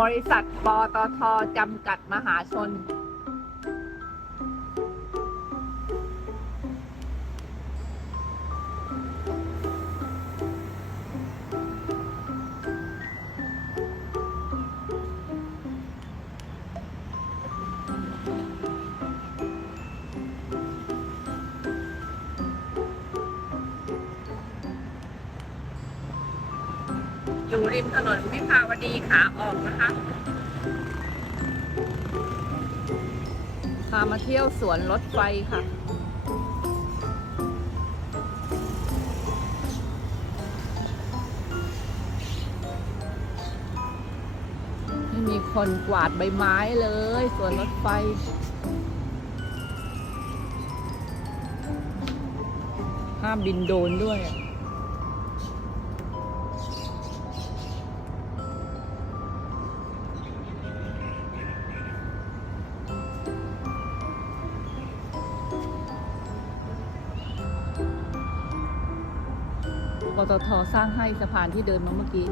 บริษัทปตทจำกัดมหาชน อยู่ริมถนนวิภาวดีขาออกนะคะพามาเที่ยวสวนรถไฟค่ะ ไม่มีคนกวาดใบไม้เลยสวนรถไฟห้ามบินโดนด้วย ปตทสร้างให้สะพานที่เดินมาเมื่อกี้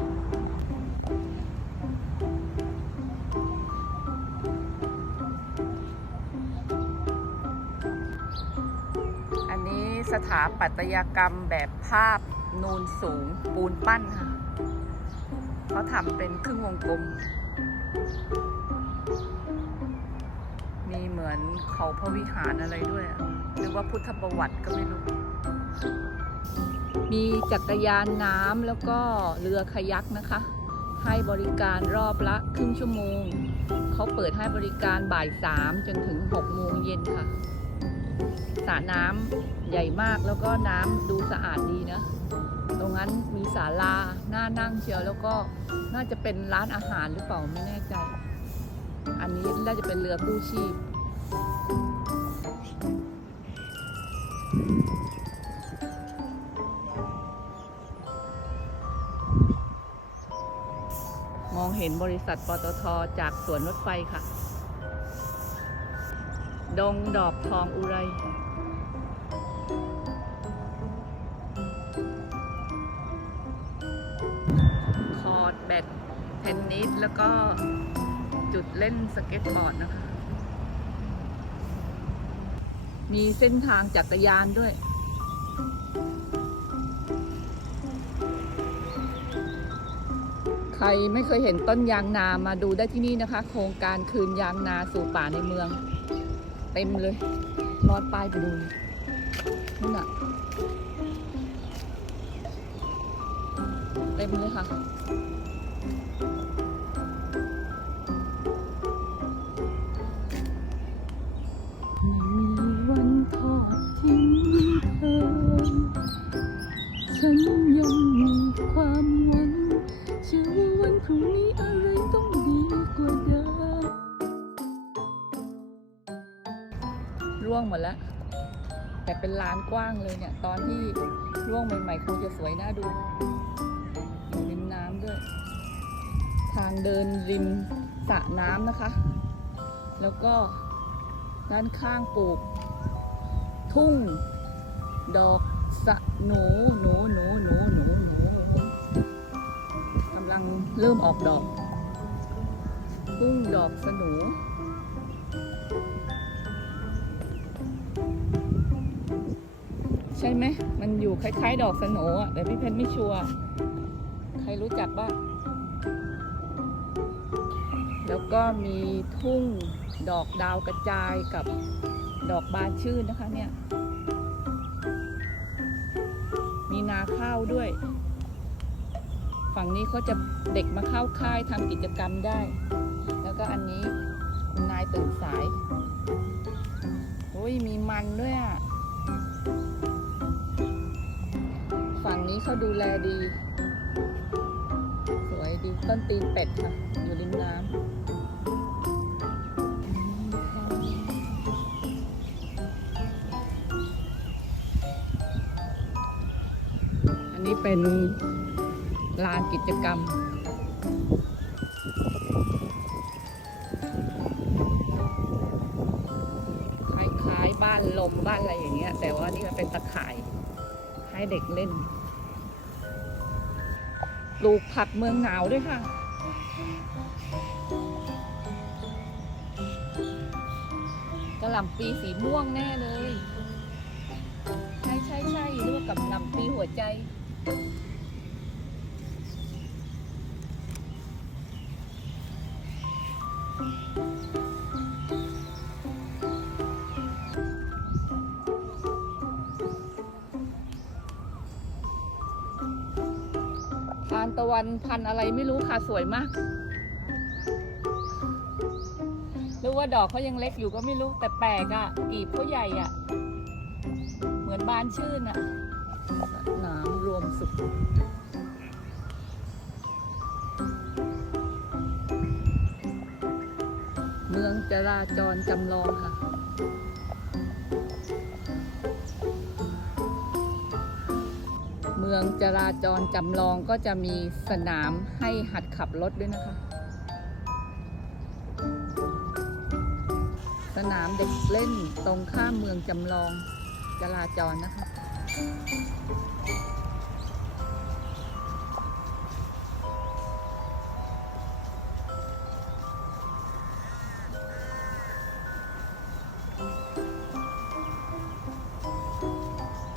อันนี้สถาปัตยกรรมแบบภาพนูนสูงปูนปั้นค่ะ เขาทำเป็นครึ่งวงกลม มีเหมือนเขาพระวิหารอะไรด้วยหรือว่าพุทธประวัติก็ไม่รู้ มีจักรยานน้ำแล้วก็เรือคายักนะคะ ให้บริการรอบละครึ่งชั่วโมง เขาเปิดให้บริการบ่ายสามจนถึงหกโมงเย็นค่ะสระน้ำใหญ่มากแล้วก็น้ำดูสะอาดดีนะ ตรงนั้นมีศาลาหน่านั่งเชียวแล้วก็น่าจะเป็นร้านอาหารหรือเปล่าไม่แน่ใจ อันนี้น่าจะเป็นเรือกู้ชีพ เห็นบริษัทปตทจากสวนรถไฟค่ะ ดงดอกทองอุไร คอร์ดแบดเทนนิส แล้วก็จุดเล่นสเก็ตบอร์ดนะคะ มีเส้นทางจักรยานด้วย รไม่เคยเห็นต้นยางนามาดูได้ที่นี่นะคะ โครงการคืนยางนาสู่ป่าในเมือง เต็มเลยรอดป้ายไปดูนี่นน่ะเต็มเลยค่ะ พรุ่งนี้อะไรต้องดีกว่าเดิมร่วงหมดแล้ว แต่เป็นลานกว้างเลยเนี่ย ตอนที่ร่วงใหม่ๆคงจะสวยน่าดูอยู่ริมน้ำด้วย ทางเดินริมสระน้ำนะคะ แล้วก็ด้านข้างปลูก ทุ่ง ดอกสะหนูหนู เริ่มออกดอกทุ่งดอกสนูใช่ไหมมันอยู่คล้าย ๆ ดอกสโหนอะแต่พี่เพชรไม่ชัวร์ใครรู้จักบ้างแล้วก็มีทุ่งดอกดาวกระจายกับดอกบานชื่นนะคะเนี่ย มีนาข้าวด้วย ฝั่งนี้เขาจะเด็กมาเข้าค่ายทำกิจกรรมได้ แล้วก็อันนี้คุณนายตื่นสาย โอ้ยมีมันด้วยอะ ฝั่งนี้เขาดูแลดี สวยดีต้นตีนเป็ดค่ะ อยู่ริมน้ำ อันนี้เป็น ลานกิจกรรม คล้ายๆบ้านลมบ้านอะไรอย่างเงี้ย แต่ว่านี่มันเป็นตะข่ายให้เด็กเล่น ปลูกผักเมืองหนาวด้วยค่ะกระหล่ำปีสีม่วงแน่เลย ใช่ใช่ใช่เรียกว่ากับหล่ำปีหัวใจ ทานตะวันพันอะไรไม่รู้ค่ะสวยมากรู้ว่าดอกเขายังเล็กอยู่ก็ไม่รู้ แต่แปลกอะ่ะกีบเขาใหญ่อะ่ะ เหมือนบานชื่นอะ่ะหนามรวมสุข จราจรจำลองค่ะ เมืองจราจรจำลองก็จะมีสนามให้หัดขับรถด้วยนะคะ สนามเด็กเล่นตรงข้ามเมืองจำลองจราจรนะคะ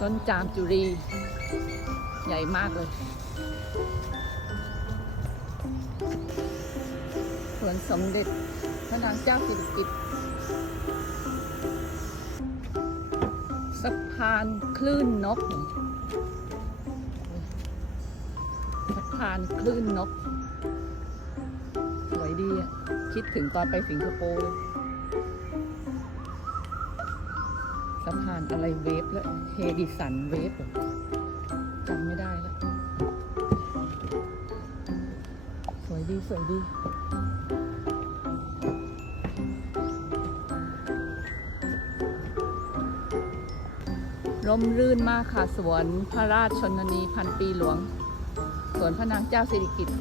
ต้นจามจุรี ใหญ่มากเลย สวนสมเด็จพระนางเจ้าสิริกิติ์สะพานคลื่นนกสะพานคลื่นนก สวยดีอะ คิดถึงตอนไปสิงคโปร์เลย สะพานอะไรเวฟแล้วเฮดิสันเวฟจำไม่ได้แล้ว สวยดี สวยดีร่มรื่นมากค่ะ สวนพระราชชนนีพันปีหลวง สวนพระนางเจ้าสิริกิติ์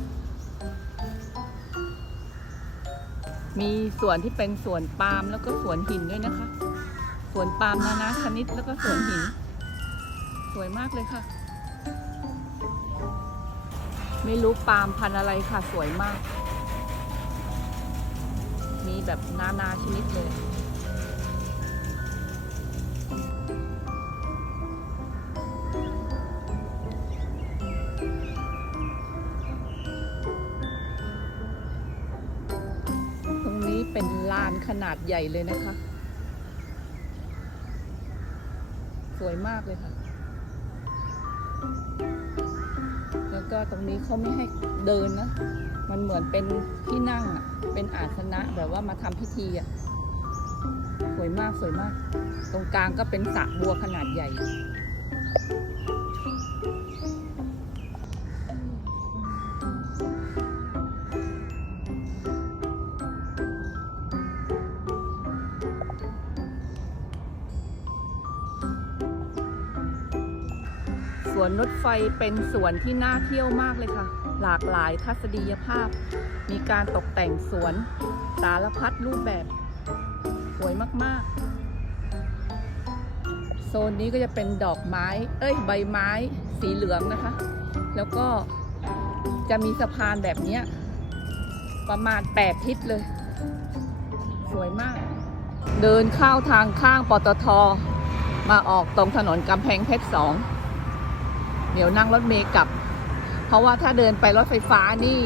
มีสวนที่เป็นสวนปาล์มแล้วก็สวนหินด้วยนะคะ สวนปาล์มนานาชนิดแล้วก็สวนหิน สวยมากเลยค่ะ ไม่รู้ปาล์มพันธุ์อะไรค่ะ สวยมาก มีแบบนานาชนิดเลยตรงนี้เป็นลานขนาดใหญ่เลยนะคะ ส วยมากเลยค่ะ แล้วก็ตรงนี้เขาไม่ให้เดินนะ มันเหมือนเป็นที่นั่งอะ เป็นอาสนะแบบว่ามาทำพิธีอะ สวยมากสวยมาก ตรงกลางก็เป็นสระบัวขนาดใหญ่ วนรถไฟเป็นสวนที่น่าเที่ยวมากเลยค่ะ หลากหลายทัศนียภาพ มีการตกแต่งสวนสารพัดรูปแบบ สวยมากๆ โซนนี้ก็จะเป็นดอกไม้ เอ้ย ใบไม้สีเหลืองนะคะ แล้วก็จะมีสะพานแบบนี้ประมาณ 8 ทิศเลย สวยมาก เดินเข้าทางข้างปตทมาออกตรงถนนกำแพงเพชรสอง เดี๋ยวนั่งรถเมล์กลับ เพราะว่าถ้าเดินไปรถไฟฟ้านี่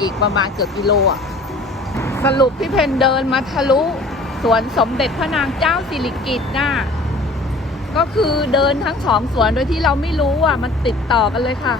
อีกประมาณเกือบกิโลอะ สรุปพี่เพนเดินมาทะลุสวนสมเด็จพระนางเจ้าสิริกิติ์น่ะก็คือเดินทั้งสองสวนโดยที่เราไม่รู้อะ มันติดต่อกันเลยค่ะ